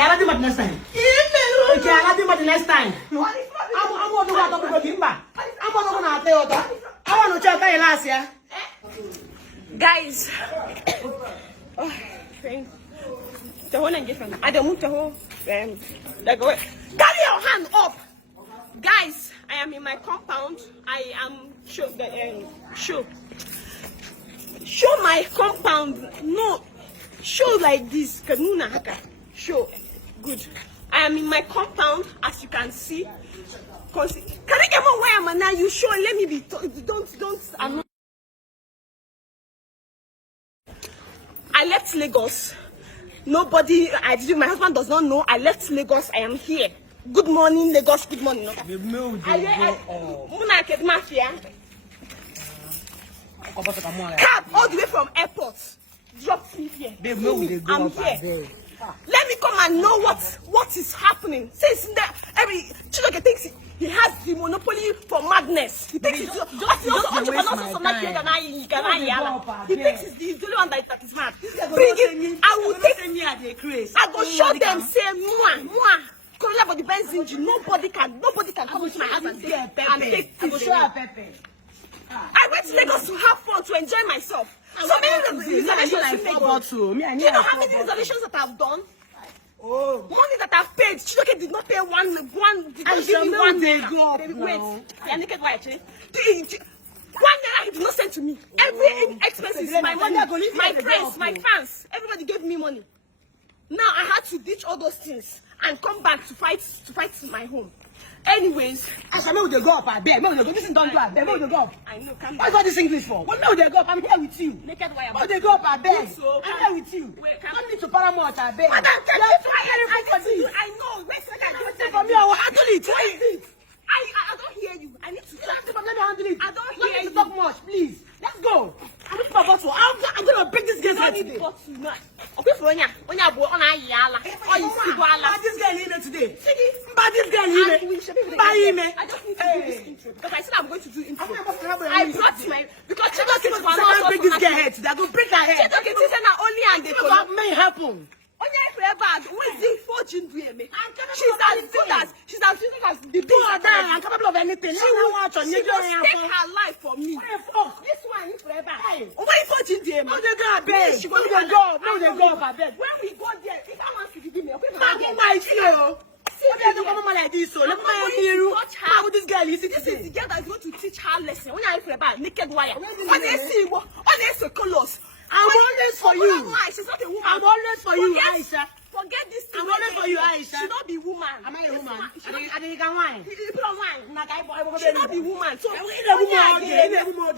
I'll do it next time. Okay, I'll do it next time. I'm going to go to Gimba. I'm going to tell you. I want to check my last year. Guys, the one I get from I don't want to hold carry your hand up. Guys, I am in my compound. I am show my compound. No, show like this. Kanuna haka. Show good. I am in my compound, as you can see. Can I get more where I am now? You show. Let me be. Don't. I'm not. I left Lagos. Nobody. My husband does not know. I left Lagos. I am here. Good morning, Lagos. Good morning. The mood go Cab all the way from airport. Drop me here. I'm here. Let me come and know what is happening. Since every chijioke thinks he has the monopoly for madness. He thinks he's the only one that is mad. Bring it. I will take. I go show them. Say moi. But the Benz engine. Nobody can come into my house and take. I will show her Pepe. I went to Lagos to have fun, to enjoy myself. So many reservations to Lagos. You know how many reservations that I've done? Oh, money that I've paid. Chijioke did not pay one. And give me one day go. Wait, you're naked, why? 1 naira he did not send to me. Every expenses, my money, my friends, my fans, everybody gave me money. Now I had to ditch all those things and come back to fight my home. Anyways, as I know they go up, I beg. This is don't do it. They go up. I know. What's all this English for? What no they go up? I'm here with you. Naked wire. Oh, they go up, I beg. So, I'm here with you. Wait, don't need to paramount, I beg. Madam, I know. Wait, for me, I will handle it. I don't hear you. I need to. Let me handle it. I don't hear you. To talk much, please. Let's go. I'm looking for bottle. I'm gonna break this guy's head today. Okay, for Onya bo on ayala. Oh, you see wala. This girl in today. But this girl in I just need to do this intro because I said I'm going to do intro. I brought my because Chijioke is gonna break this girl head today. I'm gonna break her head. Chijioke is not only and they what may happen. Onya forever. Where's the fortune doing me? She's as good as the big. I'm capable of anything. She will stake her life for me. This one is forever. Why fortune doing me? No, they go bed. No, they go up bed. When we go there, if I want to give me, okay, my dear. Like this, so let me how this girl is. This is the girl that's going to teach her lesson. When I hear about naked wire, when they see what they colors. I'm always for you. She's not a woman. I'm always for you, Aisha. Forget this thing. I'm always for you, Aisha. She not be woman. Am I a woman? I think I'm wine. You put on wine. She not be woman. So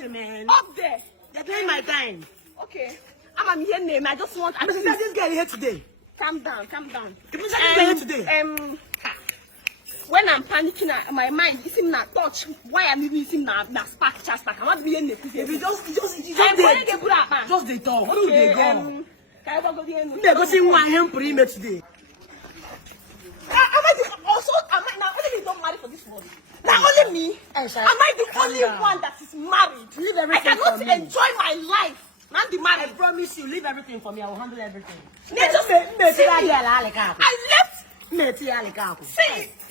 man. Up there. They're playing my time. Okay. I'm here name. I just want. This girl here today. Calm down. This girl here today. When I'm panicking, my mind is in that touch. Why am I using that spark? I want to be in the If you just they talk. Who they go? They go see one him prime today. Am I now only not married for this world? Now only me. Am I the only one that is married? Leave everything. I cannot enjoy my life. Not the married. I promise you, leave everything for me. I will handle everything. I left. See, if I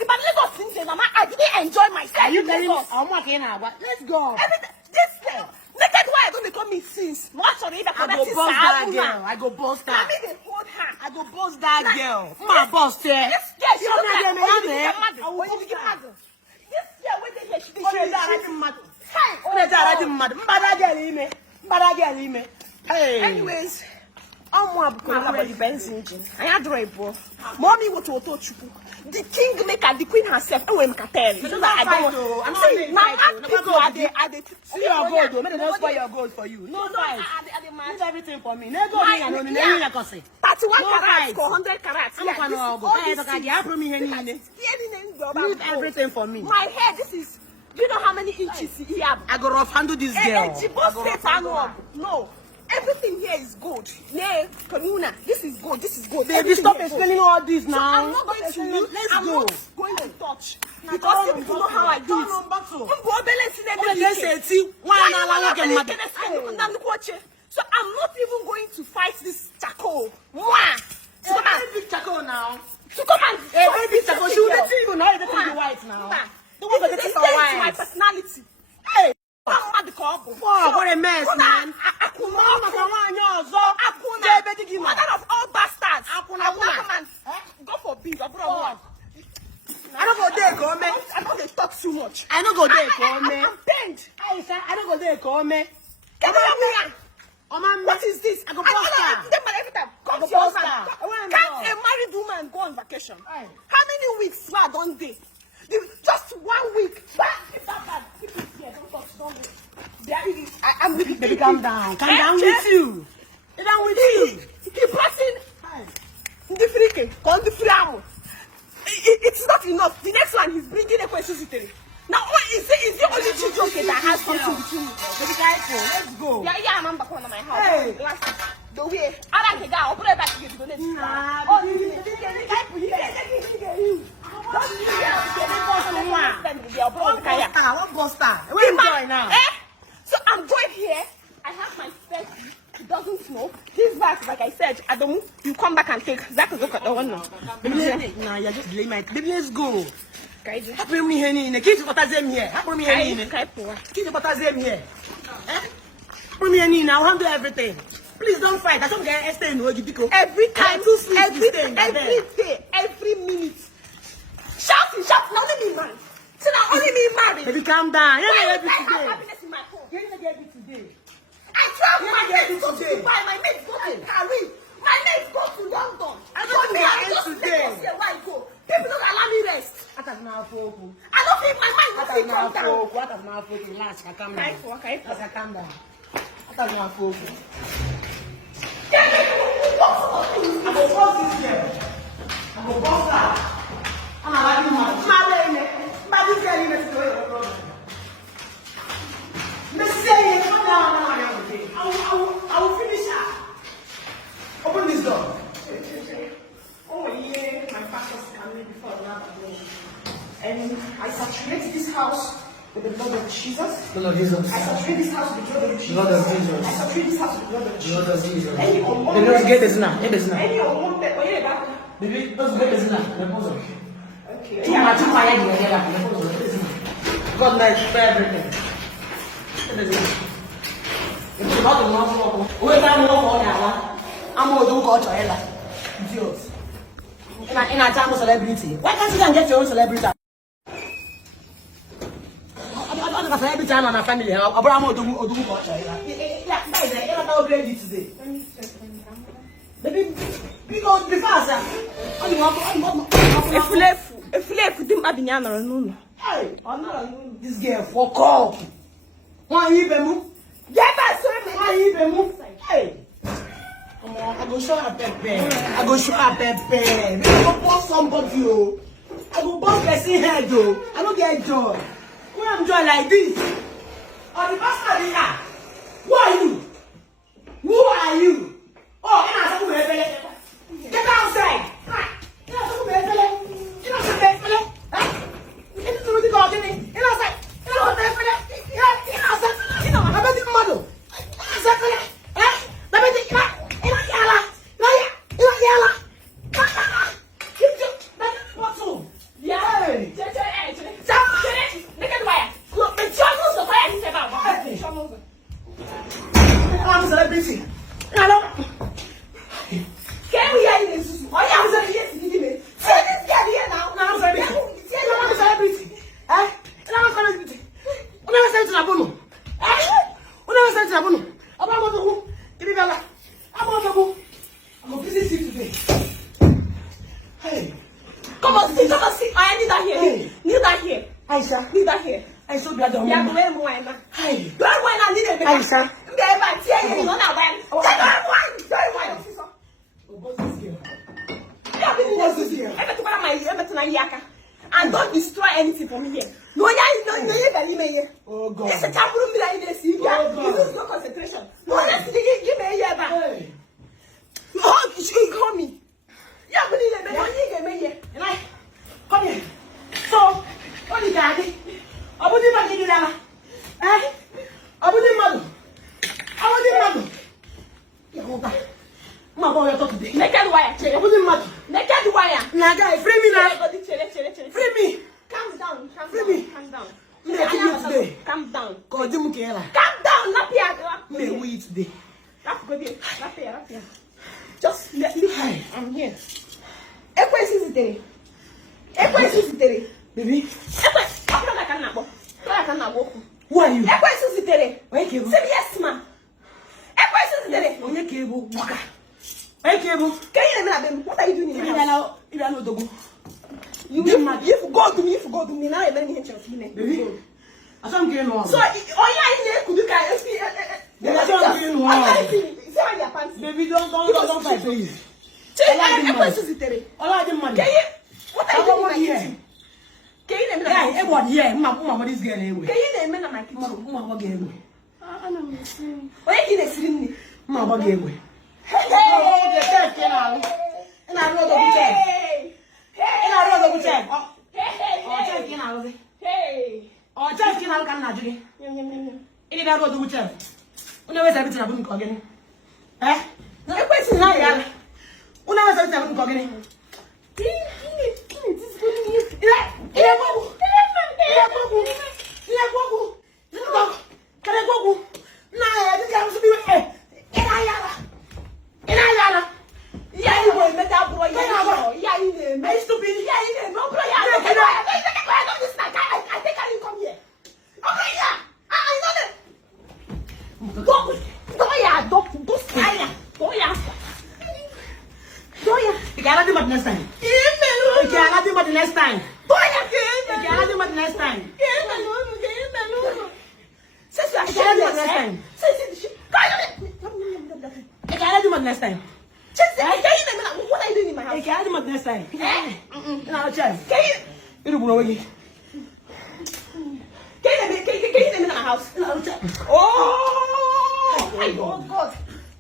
Lagos since then, I didn't enjoy myself. Are you telling me? Let's go. This girl, naked why I don't become me since. Not sorry, I go boss that girl. I go boss her. I go boss that girl. My boss there. This girl, she don't get mad. This girl, wait till she did. Anyways. I'm the Benz engine. I had bro. Mommy what to chuku. The king maker, the queen herself. I will tell you. I'm not people are they see your gold. Make them spoil your gold for you. No fight. Leave everything for me. No go me and only 31 carats, 100 carats. Leave everything for me. My hair, this is. Do you know how many inches he have? I go rough handle this girl. No. Everything here is gold. Yeah, Kamuna, this is gold. Baby, stop explaining all this now. So I'm not going to use. I'm not going to touch. Because people know how I do it. So I'm not even going to fight this charcoal. So big charcoal now. to come and hey, baby, she will let you now. You let white now. The one that is my personality. Hey. Wow, what a mess, man. Mother of all bastards. Go for beef. I don't go there, go me. I know they talk too much. I don't go there, go me. I'm bent. Aisha, I don't go there, go me. What is this? I go poster. Every time. Come to your husband. Can't a married woman go on vacation? Aye. How many weeks were done there? Just 1 week. If that bad, keep it here. Don't touch. Don't wait. I'm with you. Baby, calm down. Calm down with you. Calm down with you. Keep passing. The freaking. Come the free. It's not enough. The next one, he's bringing a question. Now, is it only chijioke that has something between you? Baby, let's go. Yeah, I'm back home to my house. Hey. The way. I like the guy. I'll put it back to you. So I'm going here. I have my spare key. It doesn't smoke. This back, like I said, I don't. You come back and take. Zach, look at the one now. Nah, you're just delaying my. Baby, let's go. Kaiji. Happen me here, ni. Keep what I say here. Happen me here, ni. Keep what I say here. Happen me here, ni. I'll handle everything. Please don't fight. I don't get stay no Gidiko. Every time, every day, every minute. Shouting. Only me married. So now only me married. Baby, calm down. You're not happy have today. happiness in my home. You're not happy today. I travel. You're My not happy mates go to today. Dubai. My mates go to Paris. My mates go to London. I don't think I just today. let us hear why I go. People don't allow me rest. What have now focus? I don't think my mind What will have fit now calm down. focus? What have now focus? Last, calm down. Okay. Last, calm down. What have now focus? I'm a boss this year. I'm a boss that. I'm a lucky man. My this girl is a problem. Let's say it. Calm down. I will finish her. Open this door. Oh yeah, my pastors coming before another day. And I saturate this house with the blood of Jesus. Blood of Jesus. I saturate this house with the blood of Jesus. Blood of Jesus. I saturate this house with the blood of Jesus. Blood of Jesus. Any unwanted. Let's get this now. Get this now. Any unwanted. Oh yeah, that. Baby, let's get this now. Okay. God knows everything. Get this now. It's not enough. Wait, I'm not now. I'm going to do culture, Ella. Idiot. In a time of celebrity. Why can't you go and get your own celebrity? I don't have a celebrity on our family. I'm going to do culture, Ella. Yeah, guys, I'm not ready today. Baby, because the faster. Hey, this girl, fuck up. Why you even move? Why you even move? Hey. I go show her pepper. Maybe I go boss somebody, oh. I go boss person head, oh. I don't get joy. When I'm joy like this, or the pastor is here. Who are you? Who are you? Oh, and I say, get outside. Get outside. It's the really God in it. Get outside. Get outside. I bet you mother. I'm a celebrity. Hello? Can we hear this? Oh, yeah, I'm a celebrity. See this guy here now. I'm a celebrity. I'm a celebrity. I'm a celebrity. I'm a celebrity. I'm a busy seat today. Hey. Come on, sit. I need that here. Hey. Need that here. Aisha. Need that here. I saw you at the Yeah, home. go ahead, Moana. Hey. Don't wine and need it. Aisha. And don't destroy anything for me here. No, Oh God. It's a taboo me like this. You lose no concentration. No, let's give me a year back. Hey. Oh, you call me. Yeah, but you get me here. Come here. So, what is that? I wouldn't even get it. I wouldn't mother. Yeah, hold on. about your talk today. Naked wire. I wouldn't matter. Naked wire. Nah, guy, free me now. Free Free me. Calm down. Free me. Calm down. Me kill you today. Calm down. God, you mukela. Calm down. Lapia. Me we today. Lapia. Just let me. I'm here. Ekwesiziteri. Baby. Who are you? Ekwesiziteri. Why you? Say yes, ma. Ekwesiziteri. Onye kebo. Waka. Why kebo? Can you let me know what are you doing in my house? If you are not odogwu. You go to me now. You me Baby. I saw him getting one. So, oh yeah, could you guys see? I saw him getting one. See how your pants. Baby, don't fight, please. What are money. you What are you doing here? Can you name Yeah, everyone here. Mama, this girl anyway. Can you name my kitchen? Mama, get away. Why you need to see me? Mama, get away. Hey! And I know the check. And I know the check. Hey! Oh, check can I not do it? Any that go to check. Una vez habita na bunko gani? Na ekwesi na ya. Una vez habita na bunko gani? Next time. Next time. Next time. Next time. What are you doing in my house? Next time. Can you name in my house? Oh my God.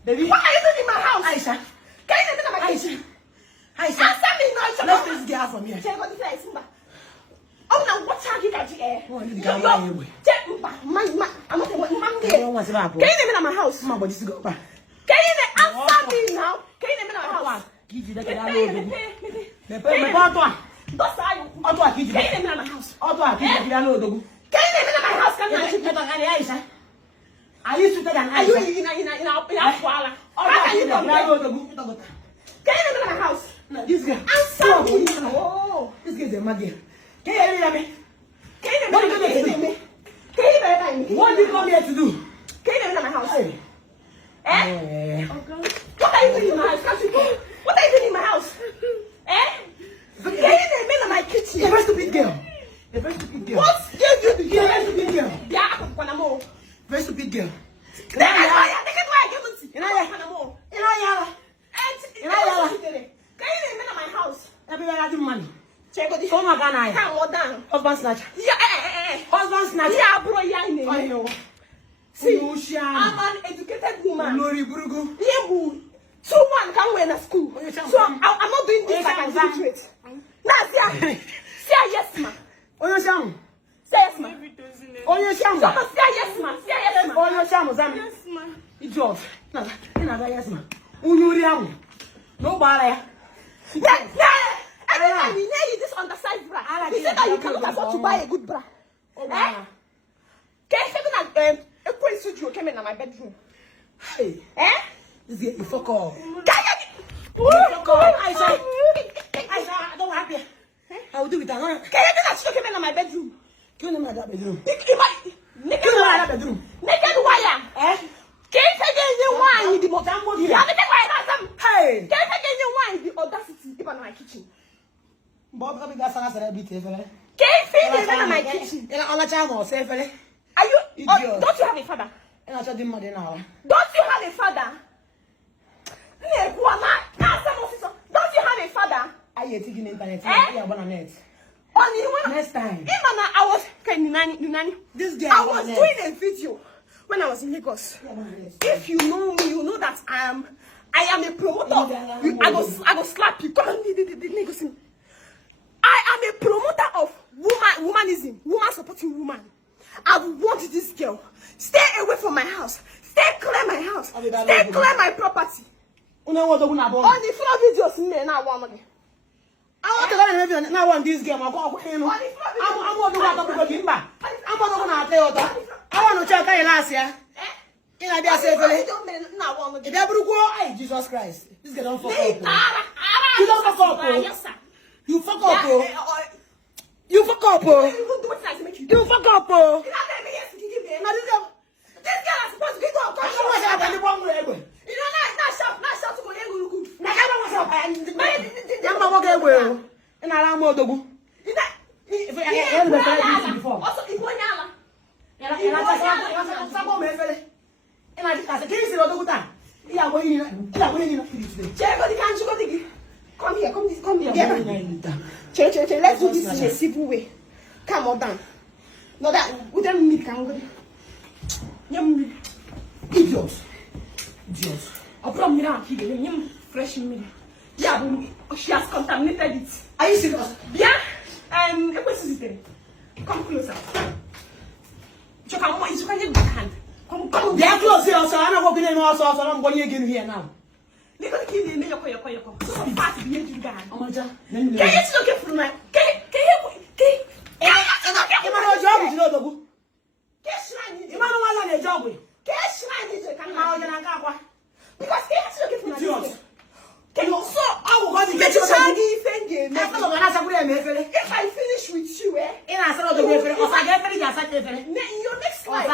Baby. What are you doing in my house? Aisha. Can you name in my kitchen? Aisha. Answer me now. Let's take this girl from here. Check what this is. Oh, now what time you got here? Oh, you got my way. Check, man, I'm not here. Can you name in my house? Mama, this is go back. Can you answer me now? Can you name in my house? Give you that Can you Don't name in my house? Can you name in my house? Are you sweeter than Are you Aisha? in Kuala? How can you come here? Can you name in my house? No, this girl. Answer me. Oh, this girl is a mad girl. Can you hear me? can you name What in are my you going to do? What do you come here to do? Can you name in my house? Hey. Eh? What are you doing in my house? What are you doing in my house? Eh? Can you name in my kitchen? You're a very stupid girl. You're a very stupid girl. What gave you the You're a very stupid girl. Yeah, Panamo. Very stupid girl. Then I give it to you. You know, Panamo. you know, Can you name in my house? everybody has money. Check what this Oh my God, I. Calm down. Husband snatcher. Yeah, Husband snatcher. yeah, bro, yeah, name. Ayo. See, Ocean. I'm an educated woman. Lori Burugu. Yeah, boo. So one can wear in a school. So I'm not doing this like I'm illiterate. Now, say yes, ma. Oyo Shamu. Say yes, ma. Oyo Shamu. Someone say yes, ma. Say yes, ma. Oyo Shamu, Sam. Yes, ma. Idiot. No, yes, ma. Unyuri Amu. No bother. Yeah. Every time we near you this undersized bra. You say that you cannot afford to buy a good bra. Oh, eh? Can you a chijioke came in my bedroom? Hey. Eh? This girl, you fuck off. Fuck off. Aisha, I don't have it. I will do it. Can you do that chijioke came in my bedroom? Kill him at that bedroom. Naked wire. Naked wire. Eh? Can you take any wine in the motor? Yeah. Naked wire. Hey. Can you take any wine in the audacity in my kitchen? Bob, come here, Sarah, everything. Can you feed me in my kitchen? On a child, say, fella. Are you? Idiot. Don't you have a father? And I told him, Mother, now. Don't you have a father? Don't you have a father? I hate taking internet. Eh? Yeah, on net. Next time. I was This girl. I was doing a video when I was in Lagos. If you know me, you know that I am a promoter. I go slap you. Come on, Lagos. I am a promoter of womanism, woman supporting woman. I want this girl. Stay away from my house. Stay clear my house. Stay clear my property. Una odogwu na bon. On the floor videos me na one again. I want to go and now on this game. I'm odogwu atọ kimba. I'm odogwu na ate oto. I want to check how last year. In a day say na one again. if you go, hey Jesus Christ. This guy don't fuck up. You don't fuck up. Yes sir. You fuck up. You fuck up. You fuck up. Now this guy is supposed to get up. Come on, I'm the wrong way. You know, not shop to go good. Now come on, I'm well. And I'm odogwu. If I ever tried before. Also, if one yala. And I just can't see odogwu time. Yeah, what you need to do. Check the can't go dig. Come here. Check. Let's do this in a civil way. Come on down. No, that we don't need can go. Idiots. I promise me now, you fresh meat. Yeah, she has contaminated it. Are you serious? Yeah. What's this? Come closer. You can get back hand. Come. They are close here, so I'm not walking in also, so I'm going again here now. They're going to kill you. So fast to be able to get. Can you look at from my? Can if I finish with you, your next life.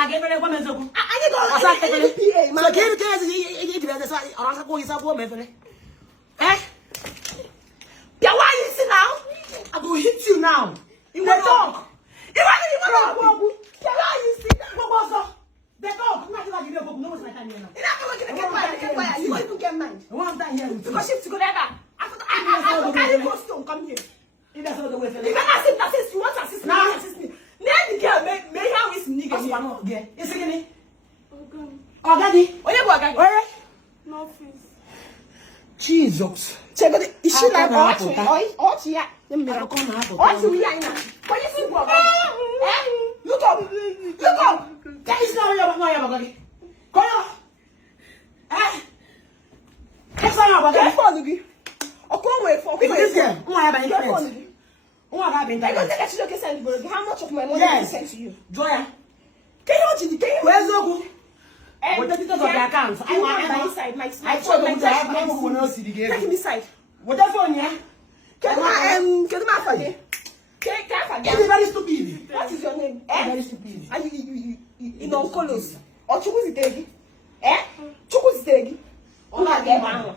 Why you see now? I will hit you now. You want to talk? You want to you see that? The dog. Not like you don't know what's my time here now. You won't even get mine. I want that here. Because she's together. I carry costume. Come here. If that's not the way for You can assist. You want to assist me? Now Assist me. Then the girl may have this nigga here. one again. Is it any? Oh, daddy. Oh, yeah, boy. Where? No face. Jesus. Check it. Is she like hot? Hot, yeah. Let me Hot, we are now. What you see, brother? Look up. Look up. That is not your body. Go on. That's not your body. Careful, Lugi. Oh, come away for This girl. Who I have any Careful, friends? Lugi. Who I have been I don't tired? think I should send you. How much of my money Yes. is sent to you? Joya. Can you Where's Ogu? And What the details of the account? I want my inside, my I told them to have no one else to the Take game. me side. What the phone, yeah? Get my father. It's very stupid. What is your name? Very stupid. And you don't call us. Or Chukuzitegi. Chukuzitegi. Oh, my God.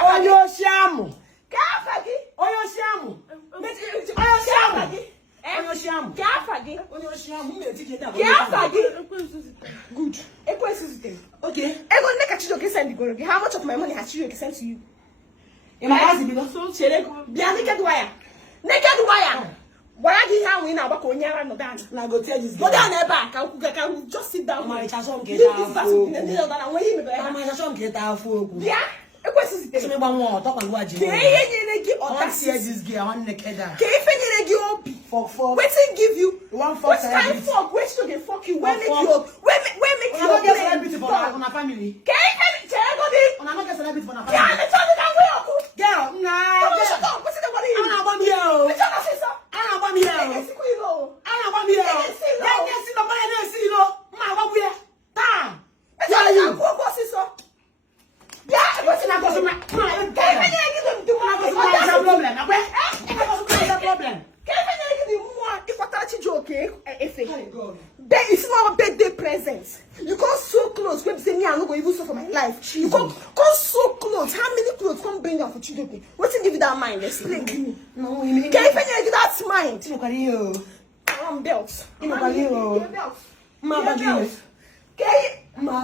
Oyoshamu. Kafagi. Oyoshamu. Good. Okay. How much of my money has Chijioke sent to you? In my house, because so Naked wire. Naked wire. Why are you here? We now back on your down. now go tell this Go girl. down there back. Can just sit down. My chasson Leave get this out. basket in the middle of that. My chasson get out. Yeah. So me one more talk and go aji. I want to see this girl. I want naked. For Wetin give you? one for Which kind of fuck? Which to get fuck you? Where make you? Where make I don't get celebrity for our family. Can you tell me? I don't get celebrity for our Yeah, family. let's talk that way. Girl, Come nah. on, shut up. What's the body? I'm not bomb here. Let's talk sister. I'm not bomb here. Let's see you know. I'm not bomb here. Let's see you. Let's see the money. Let's see you. My bomb here. Damn. Let's Who are you? talk about sister. Yeah, what's in that? Can you give them the money? problem? Problem. It's not a birthday present. You come so close. When say me, I'm not going to even suffer my life. You come so close. How many clothes come bring out for Chijioke? What's in give you that mind? Explain to me. No, Can you give that mind? look at you. I'm belt. Ma bagime. Ma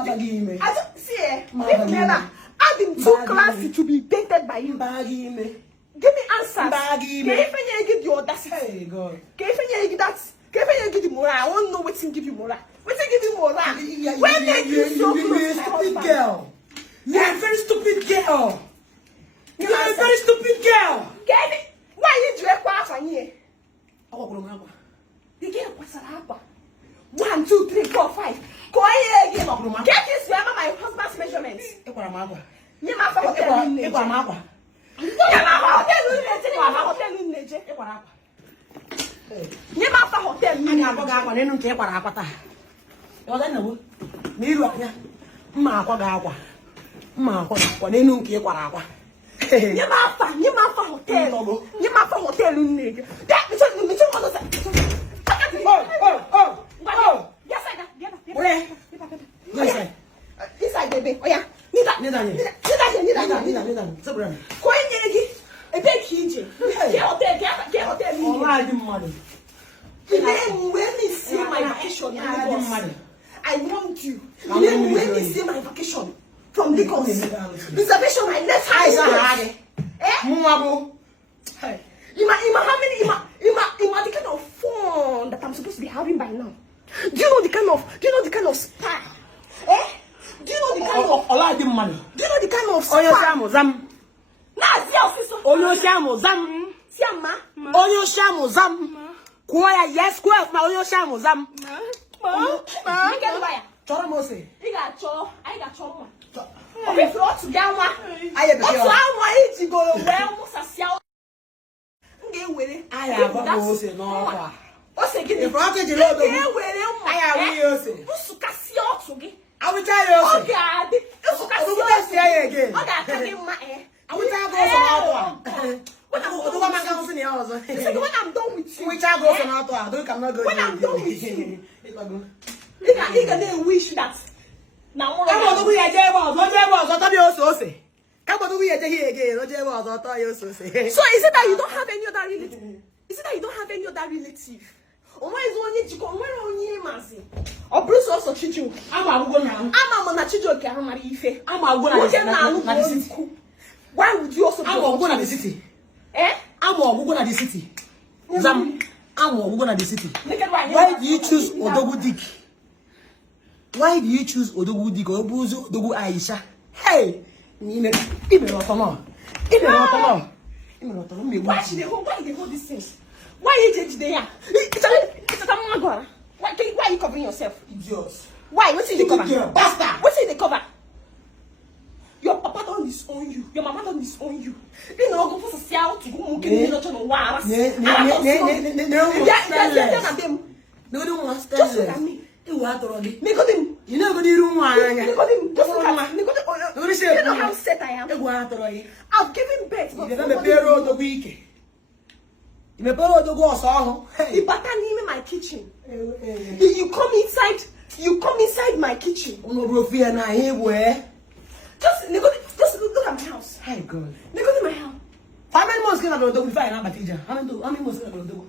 bagime. I don't see it. Bagime. I've been too classy to be dated by you. Bagime. Give me answers. Bagime. Can you give the audacity? Hey God. Can you give that? Can you give the moral? I want to know what's give you moral. What's give you moral? When make you so close to my husband? Girl. You're a very stupid girl. You're a very stupid girl. Get it? Why you do a quaff here? Oh, The girl was a rapper. 1, 2, 3, 4, 5. Get this, remember my husband's measurements. Inside, baby. Oh yeah. Nida. A big kitchen. Get hotel. When you see my vacation, I want you. When you see my vacation from Lagos, reservation my left hand. The kind of fun that I'm supposed to be having by now. Do you know the kind of spa? Do you know the kind of money? Do you know the kind of spa? Zam. Yes, zam. When I'm done with you, they wish that. Now, so is it that you don't have any other relative? Is it that you don't have any other relative? Or why is only Chico? Where only Mansi? Or Bruce also chijioke? I'm a chijioke. I'm a Ife. Why would you also go to the city? I'm going to the city. Zam, I'm going to the city. Why do you choose odogwu dik? Why do you choose odogwu dik or buzu odogwu Aisha? Hey, why should they hold these things? Why is it there? Why are you covering yourself? Idiots. Why? What's in the cover? Bastard. What's in the cover? Your papa don't disown you. Your mama don't disown you. You know, go for sale to go just look at me. You know how set I am. I've given birth. You better name in my kitchen. You come inside my kitchen. Just look at my house. Hi, God. Look at my house. How many months can I go to find out Batija? How many months can I go to?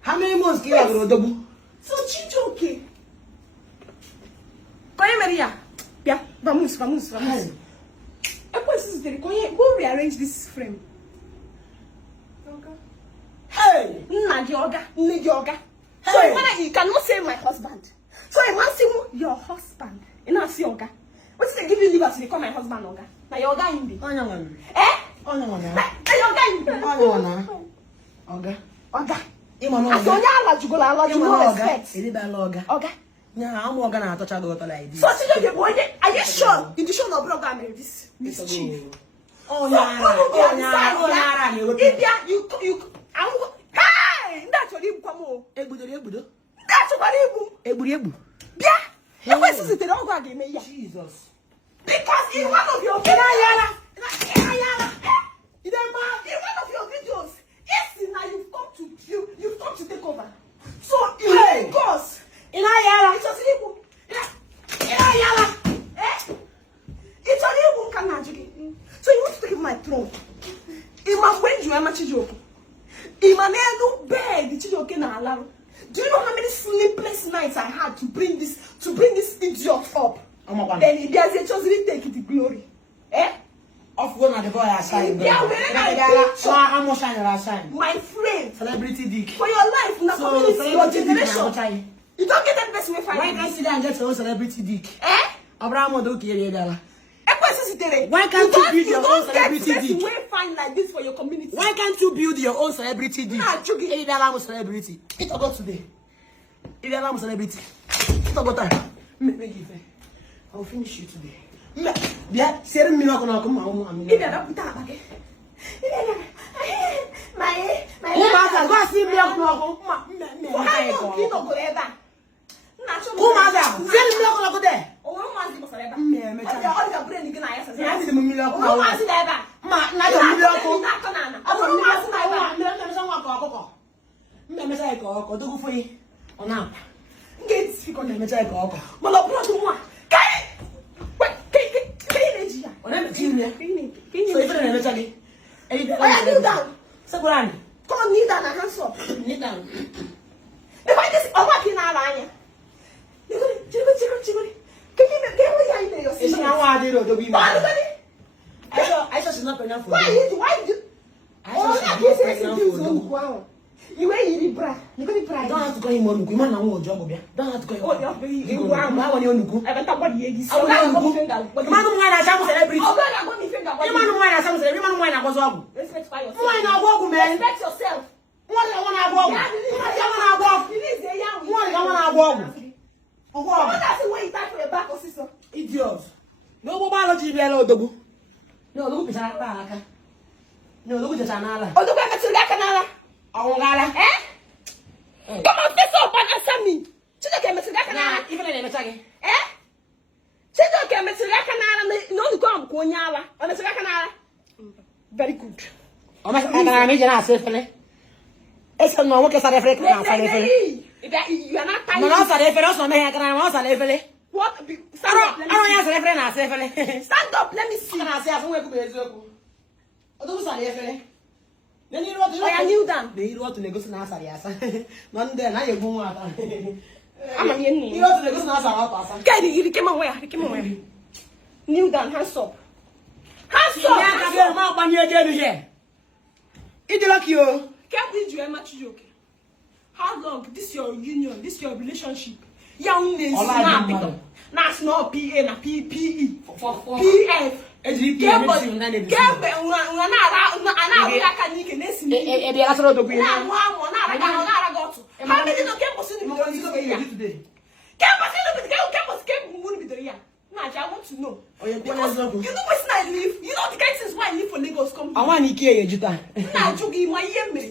How many months can I go to? So chijioke. Koye Maria. Yeah, vamos. Go rearrange this frame. Hey! Yoga. So you cannot say my husband. So I want to say your husband. You know, see Yoga. What is they give you liberty to call my husband Yoga? Now Yoga in the. Oga. So are you sure? Did you show no brother this chief? Hey, that's what you come on. That's what you Jesus. Because in one of your videos, yes, now you've come to take over. So in Lagos, so you want to take my throne? When you are chijioke, do you know how many sleepless nights I had to bring this idiot up? Then he does it just really take the glory. Off one at the boy aside. My friend. Celebrity dick. For your life, not for your generation. You don't get that best way fine. Why can't you sit down and get your own celebrity dick? Abraham Odoki. Why can't you build your own celebrity dick? Way fine like this for your community. Why can't you build your own celebrity dick? Nah, Celebrity. It about today. Celebrity. I'll finish you today. Yeah, say me not gonna come home. I'm not. Go see me up now. Come on, kneel down and hands up. Kneel down. If I just walking out on you. It's not why I did it. Aisha is not pregnant for you. Why you? Aisha is not pregnant for you. You ain't eating bra. You got to Don't have to call him Onuku. Man, I'm going to job. Don't have to call him. Oh, you're very good. I want you Onuku. I went up what you I want you Onuku. Man, why not some celebrity? Oh, God, I'm going to finger. Man, why not some celebrity? Man, why not go job? Respect yourself. Why not walk, man? Respect yourself. What do you want to walk? What do you want to walk? You need the young. What do you want to walk? What does it when you type for your back or sister? Idiot. No, biology, odogwu. No, look at that. No, look at that. Odogwu, I got to that canal. Oh, God. Eh? Come on, face up and answer me. Chijioke, me to that canal. Even in the meeting. Eh? Chijioke, me to that canal. No, you come, Konyala. On the canal. Very good. Oh, my God, I'm not safe. It's no one can say reflect now. You are not tired. No, no, sorry, if I'm not going to What? I don't answer reflect now. Stand up, let me see. I say, I'm going to be a joke. I don't say, then you know I knew that. They want to negotiate now, sorry, none there. Now you're going out. I'm a You want to negotiate now, Get it, you came away. He came away. Kneel down, hands up. Hands up! I'm not going to get here. It's like you. Can't believe you are much joke. How long? This is your union, this is your relationship. Young names, now it's not PA, na PPE. PF. I want to know. Because you know where I live. You know the kind things why I live for Lagos company. I want to hear you, Juta.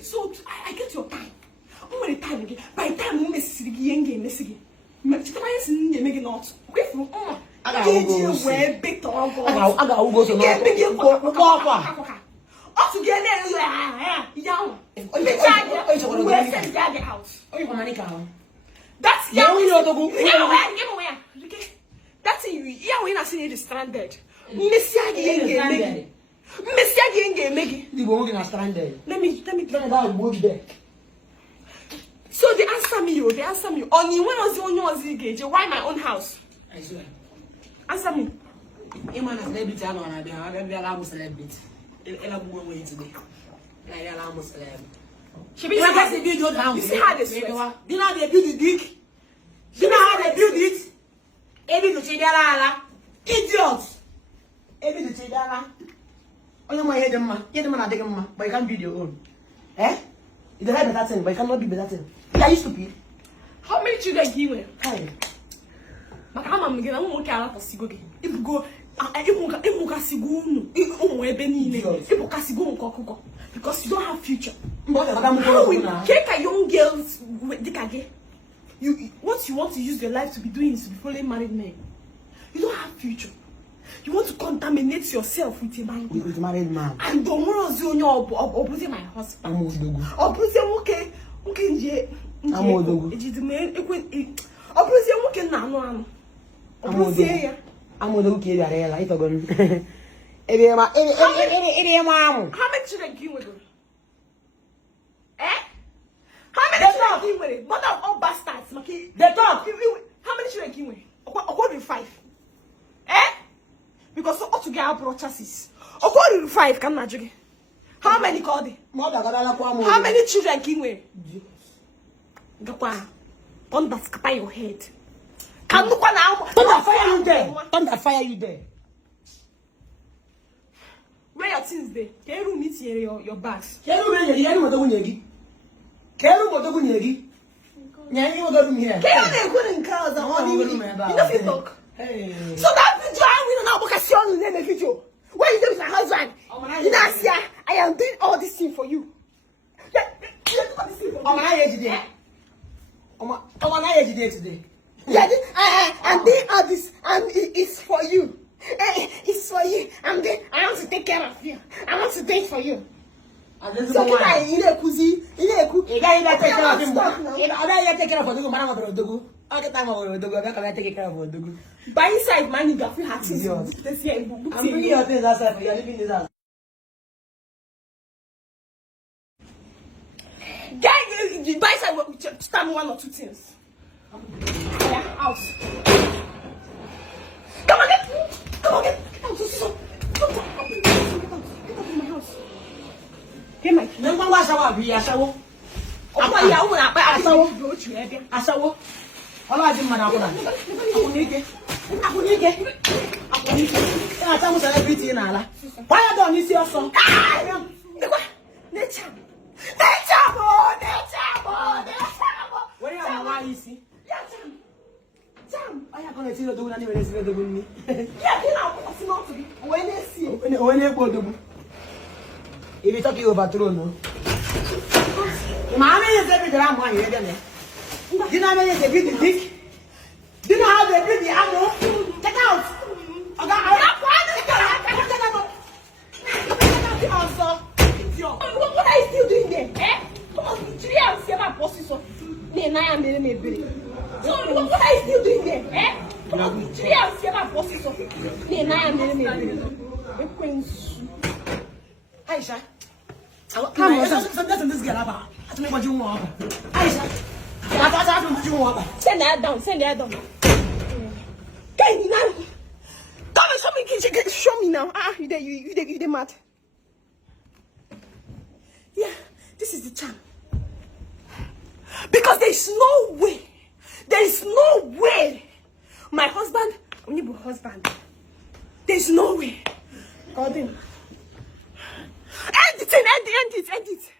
So I get your time. How many time again? By the time we miss the game, miss again. You make it not. Wait for I got to wear big dog. I got to go to the all together, young. The house. That's young. That's you. Yeah, we're not seeing it stranded. Missy again. The woman is stranded. Let me Turn that wood back. So they answer me. Only when was the only one engaged? Why my own house? I swear. Answer me. A man is celebrity. I don't know. I'm a celebrity. I'm going today. I'm a celebrity. She be like the video down. You see how they sweat? Do you know how they build the dick? Do you know how they build it? Ebi to chidala. Idiots. Ebi to chidala. Oh, you might hear them, man. Hear them and I take them, man. But you can't build your own. Eh? You don't have better thing, but you cannot be better thing. Are you stupid? How many children you were? Hey. But I'm going to go out of Sigogi. If you go, if because you don't have future. How will take a young girls what you want to use your life to be doing is to be following married men. You don't have future. You want to contaminate yourself with a man. With a married man. And don't want to know my husband. I'm odogwu. Okay. I'm odogwu. I'm odogwu kiri arela. Ito gon. Ijeoma. How many children do you want? Eh? How many children do you want? Mother of all bastards. They talk. How many children do you want? According to 5. Eh? Because all together brought chassis. According to 5, can I juggle? How many called it? How many children do you want? Don't that scatter your head. Can look now. Don't fire you there. Don't fire you there. Where your things there? Can you meet your bags? Can you bring your odogwu nyegi? Can you odogwu nyegi? Yeah, you go to me here. Can you go in cars? I want to go to me You about. know if you talk. Hey. So that video I will not because you in the video. What you do with my husband? You know, see, I am doing all this thing for you. Yeah, Oh, my age today. Oh, my age today. yeah, I'm doing all this, and it's for you. It's for you. I want to take care of you. I want to do it for you. So you guys, you know, kuzi, you know, kuzi. You guys take care of him. I take care of odogwu. Man, I'm going to odogwu. I get time of odogwu. I can take care of odogwu. By inside, man, you got free hats. I'm bringing your things outside for you. Living this house. Guy, by inside, we stand 1 or 2 things. Yeah, out. Come on, get out. So, get out of my house. Get my key. Number one, shower, be a shower. Oh, yeah, I want to Asawo. go to you. Asawo. All I did, man, I want to. I tell you everything, Nala. Why don't you see your son? Nature. What are you why you see? Jam. I am going to see the doing anyway. See the doing. Yeah, you know what's not to be. When they see. When you go to. If you talk you overthrow, no. Mommy is every drama here, isn't it? Do you know how many is a big dick? Do you know how they bring the ammo? Take out! What are you still doing there? Eh? Come on, today I'm seeing my position. What are you still doing there? Eh? Come on, today I'm seeing my position. Aisha. Come on, that's this girl about. I don't know what you want. Aisha. I don't know what you want. Send that down. Can you now? Come and show me now. You mad. Yeah, this is the charm. Because there is no way. My husband, there is no way. God damn. End it.